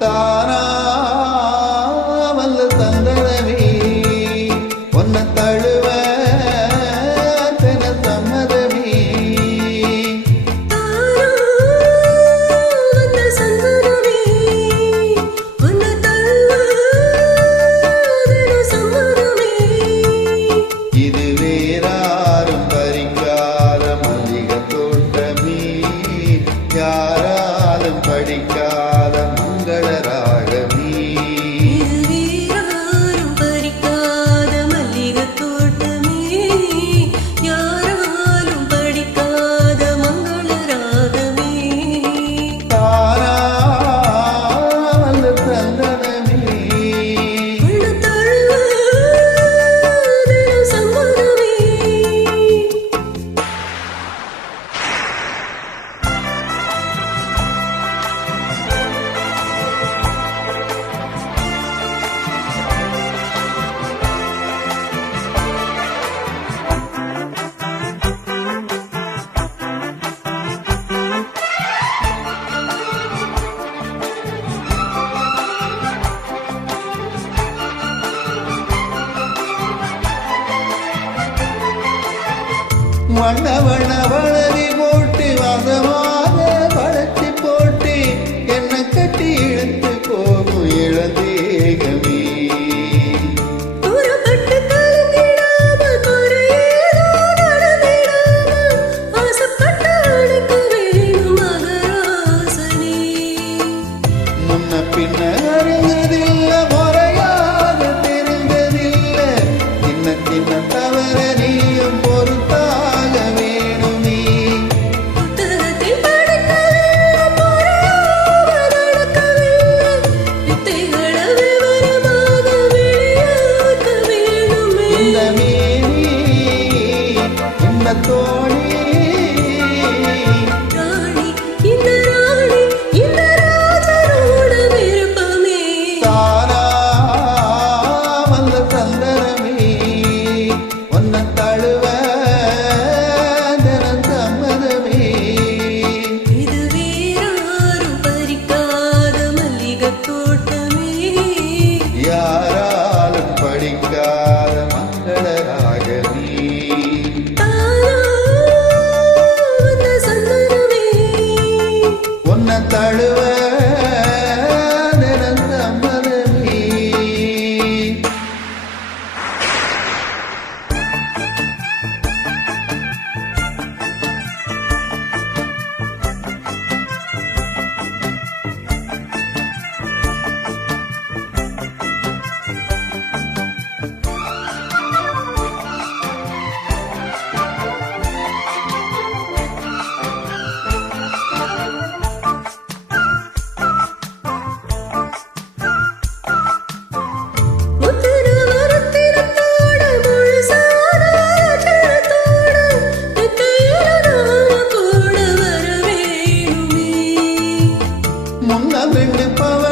தானா வல்ல சந்தனமே ஒன்ன தழுவ தன சம்மதமே இது வேறாரும் பறிக்காத மல்லிகை தோட்டமே யாராலும் படிக்காத மங்கள ராகமே தானா வல்ல சந்தனமே வண்ண வண்ண வளவி போட்டு வசமாக வளர்ச்சி போட்டு என்ன கட்டி இழுத்து போகும் இளந்தேகமே முன்ன பின்ன அறிந்ததில்லை முறையாக தெரிந்ததில்லை சின்ன சின்ன தவற நீயும் பொறுத்தாக வேணுமே இந்த மேனி இந்த தோணி தானா வந்த சந்தனமே ஒன்ன தழுவ தினம் சம்மதமே யாராலும் படிக்காத மங்கள ராகமே ஒன்ன தழுவ தினம் சம்மதமே முன்ன ரெண்டு பவ